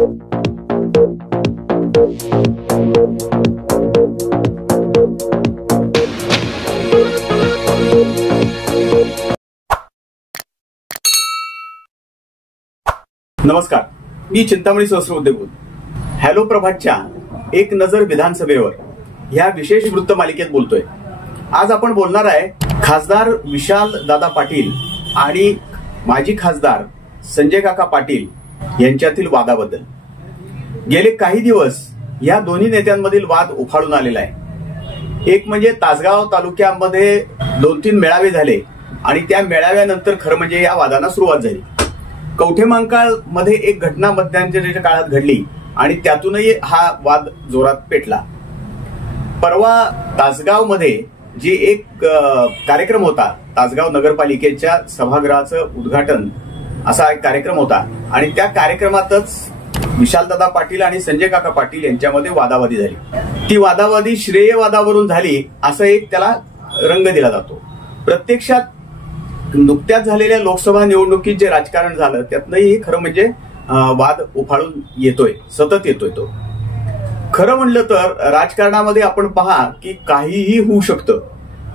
नमस्कार, मी चिंतामणी सहस्रबुद्धे. हॅलो प्रभातच्या एक नजर विधानसभेवर ह्या विशेष वृत्त मालिकेत बोलतोय. आज आपण बोलणार आहे खासदार विशाल दादा पाटील आणि माजी खासदार संजय काका पाटील यांच्यातील वादाबद्दल. गेले काही दिवस या दोन्ही नेत्यांमधील वाद उफाळून आलेला आहे. एक म्हणजे तासगाव तालुक्यामध्ये 2-3 मेळावे झाले आणि त्या मेळाव्यानंतर खरं म्हणजे या वादांना सुरुवात झाली. कवठेमहांकाळ मध्ये एक घटना मध्यंतरीच्या काळात घडली आणि त्यातूनही हा वाद जोरात पेटला. परवा तासगाव मध्ये जी एक कार्यक्रम होता, तासगाव नगरपालिकेच्या सभागृहाचं उद्घाटन असा एक कार्यक्रम होता आणि त्या कार्यक्रमातच विशालदादा पाटील आणि संजय काका पाटील यांच्यामध्ये वादावादी झाली. ती वादावादी श्रेयवादावरून झाली असं एक त्याला रंग दिला जातो. प्रत्यक्षात नुकत्याच झालेल्या लोकसभा निवडणुकीत जे राजकारण झालं त्यातनंही खरं म्हणजे वाद उफाळून येतोय, सतत येतोय तो. खरं म्हणलं तर राजकारणामध्ये आपण पहा की काहीही होऊ शकतं.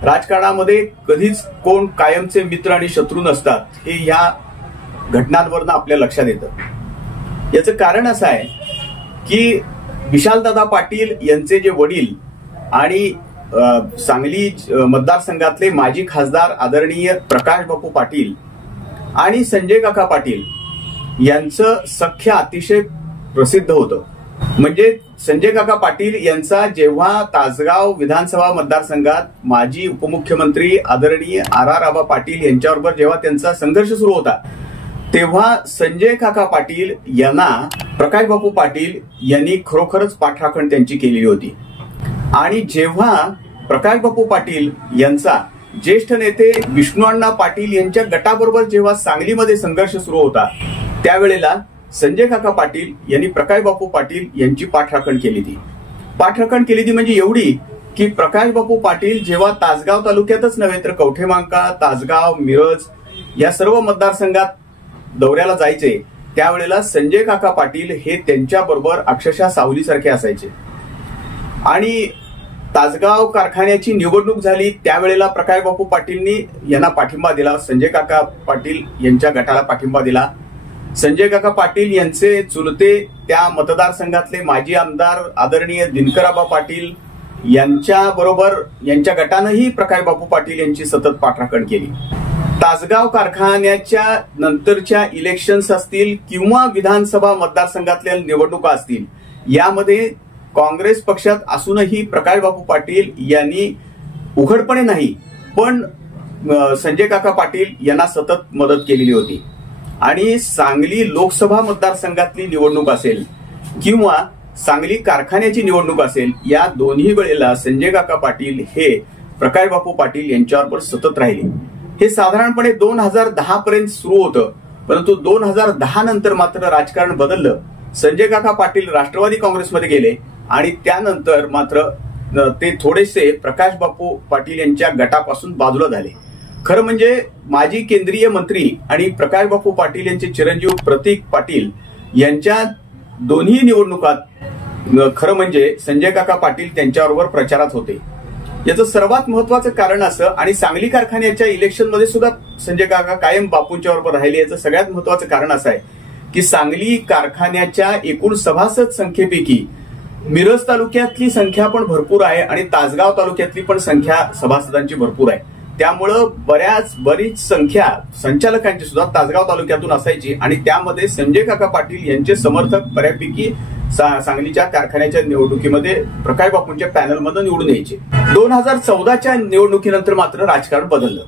राजकारणामध्ये कधीच कोण कायमचे मित्र आणि शत्रू नसतात हे या घटनांवरनं आपल्या लक्षात येतं. याचं कारण असं आहे की विशालदादा पाटील यांचे जे वडील आणि सांगली मतदारसंघातले माजी खासदार आदरणीय प्रकाश बापू पाटील आणि संजय काका पाटील यांचं सख्य अतिशय प्रसिद्ध होतं. म्हणजे संजय काका पाटील यांचा जेव्हा तासगाव विधानसभा मतदारसंघात माजी उपमुख्यमंत्री आदरणीय R.R. आबा पाटील यांच्याबरोबर जेव्हा त्यांचा संघर्ष सुरू होता तेव्हा संजय काका पाटील यांना प्रकाश बापू पाटील यांनी खरोखरच पाठराखण त्यांची केलेली होती. आणि जेव्हा प्रकाश बापू पाटील यांचा ज्येष्ठ नेते विष्णुअण्णा पाटील यांच्या गटाबरोबर जेव्हा सांगलीमध्ये संघर्ष सुरू होता त्यावेळेला संजय काका पाटील यांनी प्रकाश बापू पाटील यांची पाठराखण केली ती. पाठराखण केली ती म्हणजे एवढी की प्रकाश बापू पाटील जेव्हा तासगाव तालुक्यातच नव्हे तर कवठेमहांकाळ, तासगाव, मिरज या सर्व मतदारसंघात दौऱ्याला जायचे त्यावेळेला संजय काका पाटील हे त्यांच्याबरोबर अक्षरशः सावलीसारखे असायचे. आणि तासगाव कारखान्याची निवडणूक झाली त्यावेळेला प्रकाश बापू पाटीलनी यांना पाठिंबा दिला, संजय काका पाटील यांच्या गटाला पाठिंबा दिला. संजय काका पाटील यांचे चुलते त्या मतदारसंघातले माजी आमदार आदरणीय दिनकरआबा पाटील यांच्या बरोबर यांच्या गटानंही प्रकाश बापू पाटील यांची सतत पाठराखण केली. तासगाव कारखान्याच्या नंतरच्या इलेक्शन्स असतील किंवा विधानसभा मतदारसंघातल्या निवडणुका असतील यामध्ये काँग्रेस पक्षात असूनही प्रकाश बापू पाटील यांनी उघडपणे नाही पण संजय काका पाटील यांना सतत मदत केलेली होती. आणि सांगली लोकसभा मतदारसंघातली निवडणूक असेल किंवा सांगली कारखान्याची निवडणूक असेल या दोन्ही वेळेला संजय काका पाटील हे प्रकाश बापू पाटील यांच्याबरोबर सतत राहिले. हे साधारणपणे 2010 पर्यंत सुरू होतं, परंतु 2010 नंतर मात्र राजकारण बदललं. संजय काका पाटील राष्ट्रवादी काँग्रेसमध्ये गेले आणि त्यानंतर मात्र ते थोडेसे प्रकाश बापू पाटील यांच्या गटापासून बाजूला झाले. खरं म्हणजे माजी केंद्रीय मंत्री आणि प्रकाश बापू पाटील यांचे चिरंजीव प्रतीक पाटील यांच्या दोन्ही निवडणुकात खरं म्हणजे संजय काका पाटील त्यांच्याबरोबर प्रचारात होते. याचं सर्वात महत्वाचं कारण असं आणि सांगली कारखान्याच्या इलेक्शनमध्ये सुद्धा संजय काका कायम बापूंच्या बरोबर राहिले. याचं सगळ्यात महत्वाचं कारण असं आहे की सांगली कारखान्याच्या एकूण सभासद संख्येपैकी मिरज तालुक्यातली संख्या पण भरपूर आहे आणि तासगाव तालुक्यातली पण संख्या सभासदांची भरपूर आहे. त्यामुळं बरीच संख्या संचालकांची सुद्धा तासगाव तालुक्यातून असायची आणि त्यामध्ये संजय काका पाटील यांचे समर्थक बऱ्यापैकी सांगलीच्या कारखान्याच्या निवडणुकीमध्ये प्रकाश बापूंच्या पॅनलमधून निवडून यायचे. 2014च्या निवडणुकीनंतर मात्र राजकारण बदललं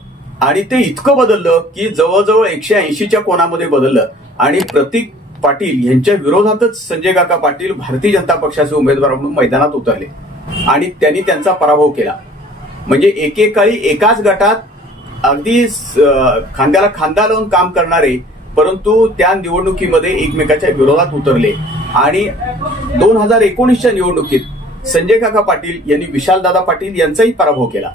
आणि ते इतकं बदललं की जवळजवळ 180च्या कोणामध्ये बदललं आणि प्रतीक पाटील यांच्या विरोधातच संजय काका पाटील भारतीय जनता पक्षाचे उमेदवार म्हणून मैदानात उतरले आणि त्यांनी त्यांचा पराभव केला. म्हणजे एकेकाळी एकाच गटात अगदी खांद्याला खांदा लावून काम करणारे परंतु त्या निवडणुकीमध्ये एकमेकाच्या विरोधात उतरले आणि 2019च्या निवडणुकीत संजय काका पाटील यांनी विशालदादा पाटील यांचाही पराभव केला.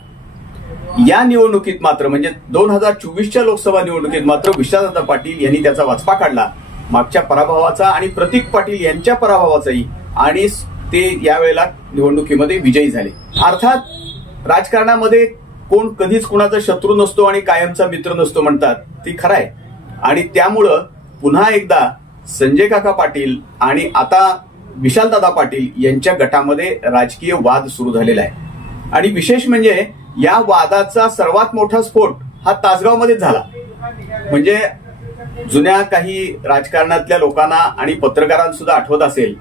या निवडणुकीत मात्र म्हणजे 2024च्या लोकसभा निवडणुकीत मात्र विशालदादा पाटील यांनी त्याचा वचपा काढला मागच्या पराभवाचा आणि प्रतीक पाटील यांच्या पराभवाचाही, आणि ते यावेळेला निवडणुकीमध्ये विजयी झाले. अर्थात राजकारणामध्ये कोण कधीच कुणाचा शत्रू नसतो आणि कायमचा मित्र नसतो म्हणतात, ती खरं आहे. आणि त्यामुळं पुन्हा एकदा संजय काका पाटील आणि आता विशालदादा पाटील यांच्या गटामध्ये राजकीय वाद सुरू झालेला आहे. आणि विशेष म्हणजे या वादाचा सर्वात मोठा स्फोट हा तासगावमध्येच झाला. म्हणजे जुन्या काही राजकारणातल्या लोकांना आणि पत्रकारांना सुद्धा आठवत असेल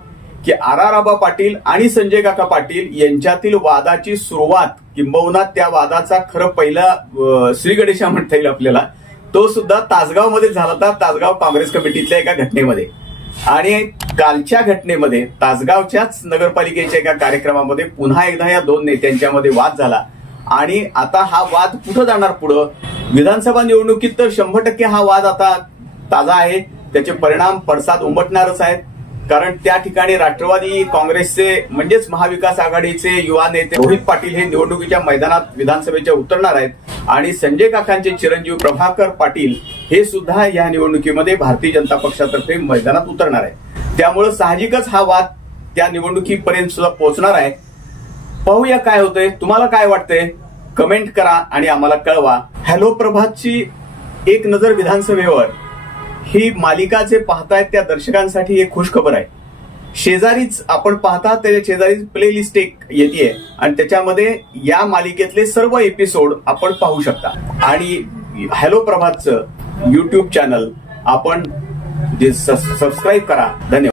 की आबा पाटील आणि संजय काका पाटील यांच्यातील वादाची सुरुवात, किंबहुना त्या वादाचा खरं पहिला श्रीगणेशा म्हणता येईल आपल्याला, तो सुद्धा तासगावमध्ये झाला होता, तासगाव काँग्रेस कमिटीतल्या एका घटनेमध्ये. आणि कालच्या घटनेमध्ये तासगावच्याच नगरपालिकेच्या एका कार्यक्रमामध्ये पुन्हा एकदा या दोन नेत्यांच्यामध्ये वाद झाला. आणि आता हा वाद कुठं जाणार पुढं? विधानसभा निवडणुकीत तर 100% हा वाद आता ताजा आहे, त्याचे परिणाम पडसाद उमटणारच आहेत. कारण त्या ठिकाणी राष्ट्रवादी काँग्रेसचे म्हणजेच महाविकास आघाडीचे युवा नेते रोहित पाटील हे निवडणुकीच्या मैदानात विधानसभेच्या उतरणार आहेत. आणि संजय काकांचे चिरंजीव प्रभाकर पाटील हे सुद्धा या निवडणुकीमध्ये भारतीय जनता पक्षातर्फे मैदानात उतरणार आहे. त्यामुळे साहजिकच हा वाद त्या निवडणुकीपर्यंत सुद्धा पोहोचणार आहे. पाहूया काय होतंय. तुम्हाला काय वाटतंय? कमेंट करा आणि आम्हाला कळवा. हॅलो प्रभातची एक नजर विधानसभेवर ही मालिका जे पाहतायत त्या दर्शकांसाठी एक खुश खबर आहे. शेजारीच आपण पाहता त्याच्या शेजारीच प्लेलिस्ट एक येते आणि त्याच्यामध्ये या मालिकेतले सर्व एपिसोड आपण पाहू शकता. आणि हॅलो प्रभातचं YouTube चॅनल आपण सबस्क्राईब करा. धन्यवाद.